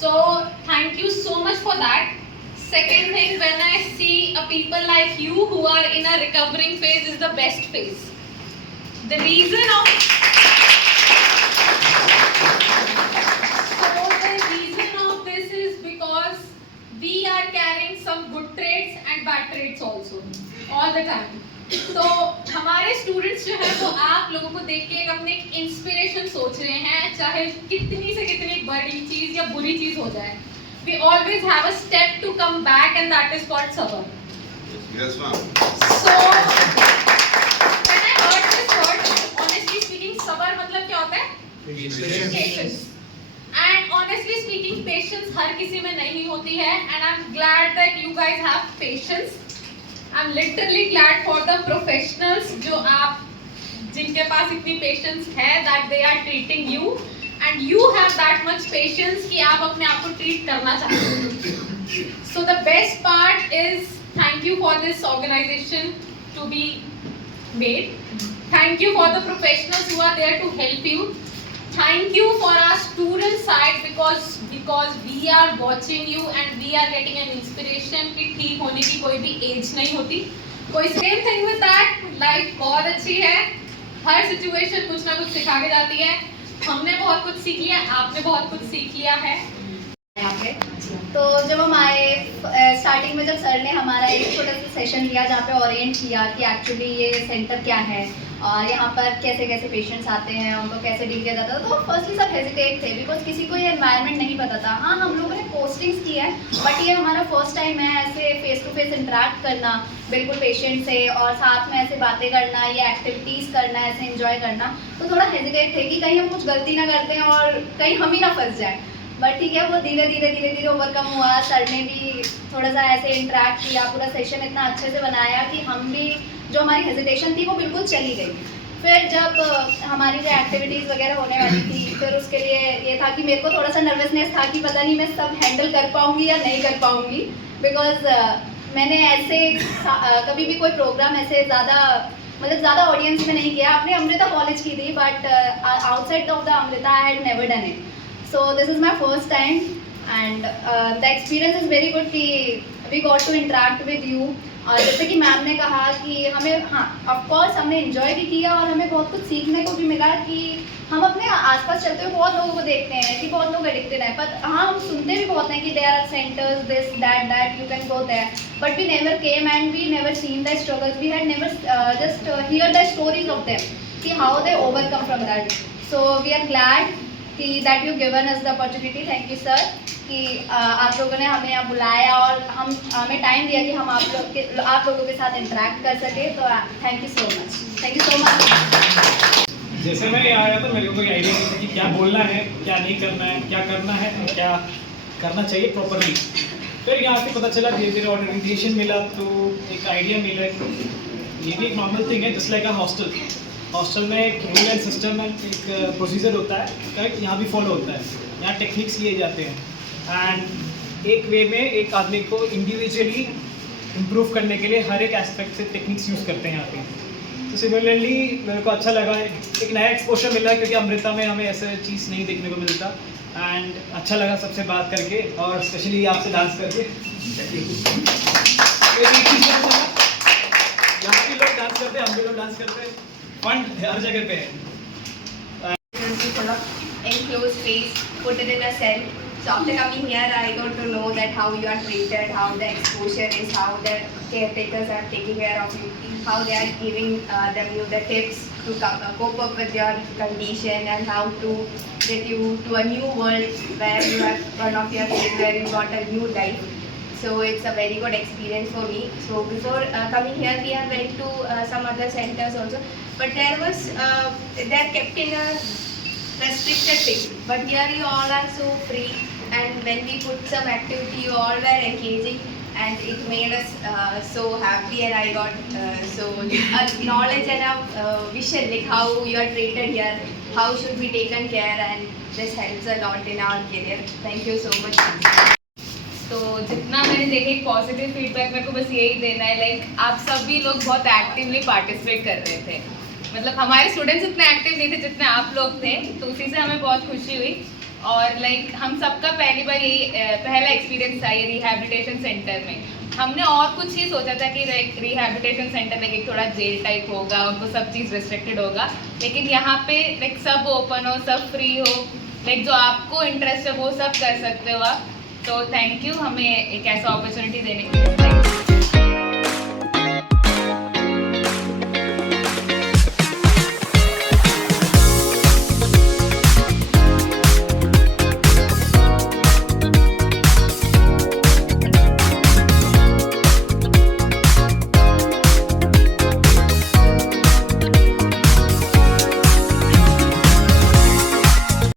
So thank you so much for that. Second thing, when I see a people like you who are in a recovering phase is the best phase. The reason of this is because we are carrying some good traits and bad traits also all the time. तो हमारे students जो है वो आप लोगों को देख के एक अपने इंस्पिरेशन सोच रहे हैं, चाहे कितनी से कितनी बड़ी चीज या बुरी चीज हो जाए. We always have a step to come back and that is called sabr. Yes, ma'am. So when I heard this word, honestly speaking, sabr मतलब क्या होता है? Patience. And honestly speaking, patience हर किसी में नहीं होती है. And I'm glad that you guys have patience. I'm literally glad for the professionals जो आप जिनके पास इतनी patience है that they are treating you and you have that much patience कि आप अपने आप को treat करना चाहते हो. So the best part is thank you for this organization to be made. Thank you for the professionals who are there to help you. Thank you for our student side because we are watching you and we are getting an inspiration कि ठीक होने की कोई भी as नहीं होती. कोई same thing with that. Life बहुत अच्छी है. हर सिचुएशन कुछ ना कुछ सिखा के जाती है. हमने बहुत कुछ सीख लिया, आपने बहुत कुछ सीख लिया है. यहाँ पे तो जब हम आए स्टार्टिंग में, जब सर ने हमारा एक छोटा सा सेशन लिया जहाँ पे ओरिएंट किया कि एक्चुअली ये सेंटर क्या है और यहाँ पर कैसे कैसे पेशेंट्स आते हैं, उनको कैसे डील किया जाता है, तो फर्स्टली सब हेजिटेट थे बिकॉज किसी को ये एनवायरनमेंट नहीं पता था. हाँ, हम लोगों ने पोस्टिंग्स की है बट ये हमारा फर्स्ट टाइम है ऐसे फेस टू फेस इंटरेक्ट करना बिल्कुल पेशेंट से और साथ में ऐसे बातें करना, ये एक्टिविटीज़ करना, ऐसे इंजॉय करना. तो थोड़ा हेजिटेट थे कि कहीं हम कुछ गलती ना करते हैं और कहीं हम ही ना फंस जाए. बट ठीक है, वो धीरे धीरे ओवरकम हुआ. सर ने भी थोड़ा सा ऐसे इंटरेक्ट किया, पूरा सेशन इतना अच्छे से बनाया कि हम भी जो हमारी हेजिटेशन थी वो बिल्कुल चली गई. फिर जब हमारी जो एक्टिविटीज़ वगैरह होने वाली थी, फिर उसके लिए ये था कि मेरे को थोड़ा सा नर्वसनेस था कि पता नहीं मैं सब हैंडल कर पाऊँगी या नहीं कर पाऊँगी. बिकॉज मैंने ऐसे कभी भी कोई प्रोग्राम ऐसे ज़्यादा ऑडियंस में नहीं किया. आपने अमृता कॉलेज की थी but outside of the Amrita I had never done it. So this is my first time and the experience is very good कि we got to interact with you. और जैसे कि मैम ने कहा कि हमें, हाँ ऑफ कोर्स हमने एंजॉय भी किया और हमें बहुत कुछ सीखने को भी मिला कि हम अपने आसपास चलते हुए बहुत लोगों को देखते हैं कि बहुत लोग एडिक्टेड हैं. पर हाँ, हम सुनते भी बहुत हैं कि there are centres this that you can go there, but we never came and we never seen the struggles. We had never just hear the stories of them कि how they overcome from that. So we are glad कि that you given us the opportunity. Thank you sir कि आप लोगों ने हमें यहाँ बुलाया और हमें टाइम दिया कि हम आप लोगों के साथ इंटरेक्ट कर सके. तो thank you so much. Thank you so much. जैसे मैं यहाँ आया था मेरे को कोई आइडिया नहीं था कि क्या बोलना है, क्या नहीं करना है, क्या करना है और क्या करना चाहिए प्रॉपरली. फिर यहाँ से पता चला, धीरे धीरे ऑर्गेनाइजेशन मिला तो एक आइडिया मिला. ये भी एक नॉर्मल थिंग है just like a hostel. Hostel में एक रूल एंड सिस्टम एंड एक प्रोसीजर होता है, करेक्ट, यहाँ भी फॉलो होता है. यहाँ टेक्निक्स लिए जाते हैं एंड एक वे में एक आदमी को इंडिविजुअली इम्प्रूव करने के लिए हर एक एस्पेक्ट से टेक्निक्स यूज़ करते हैं यहाँ पे. तो सिमिलरली मेरे को अच्छा लगा, एक नया एक्सपोजर मिला क्योंकि अमृता में हमें ऐसा चीज़ नहीं देखने को मिलता. एंड अच्छा लगा सबसे बात करके और स्पेशली आपसे डांस करके. यहाँ भी लोग डांस करते हैं, हम भी लोग डांस करते हैं. फन हर जगह पे है. Enclosed space, put it in a cell. So after coming here, I got to know that how you are treated, how the exposure is, how the caretakers are taking care of you, how they are giving you the tips to cope up with your condition and how to get you to a new world where you are one of your kids, where you got a new life. So it's a very good experience for me. So before coming here, we have went to some other centers also, but they are kept in a restricted thing. But here you all are so free, and when we put some activity, you all were engaging, and it made us so happy. And I got so a knowledge and a vision like how you are treated here, how should be taken care, and this helps a lot in our career. Thank you so much. तो जितना मैंने देखे positive feedback मेरे को बस यही देना है, लाइक आप सभी लोग बहुत एक्टिवली पार्टिसिपेट कर रहे थे. मतलब हमारे स्टूडेंट्स इतने एक्टिव नहीं थे जितने आप लोग थे, तो उसी से हमें बहुत खुशी हुई. और लाइक हम सबका पहली बार यही पहला एक्सपीरियंस था ये रिहैबिलिटेशन सेंटर में। हमने और कुछ ही सोचा था कि रिहैबिलिटेशन सेंटर लाइक थोड़ा जेल टाइप होगा, उनको सब चीज़ रिस्ट्रिक्टेड होगा, लेकिन यहाँ पे लाइक सब ओपन हो, सब फ्री हो, लाइक जो आपको इंटरेस्ट है वो सब कर सकते हो आप। तो थैंक यू हमें एक ऐसा अपॉर्चुनिटी देने के लिए।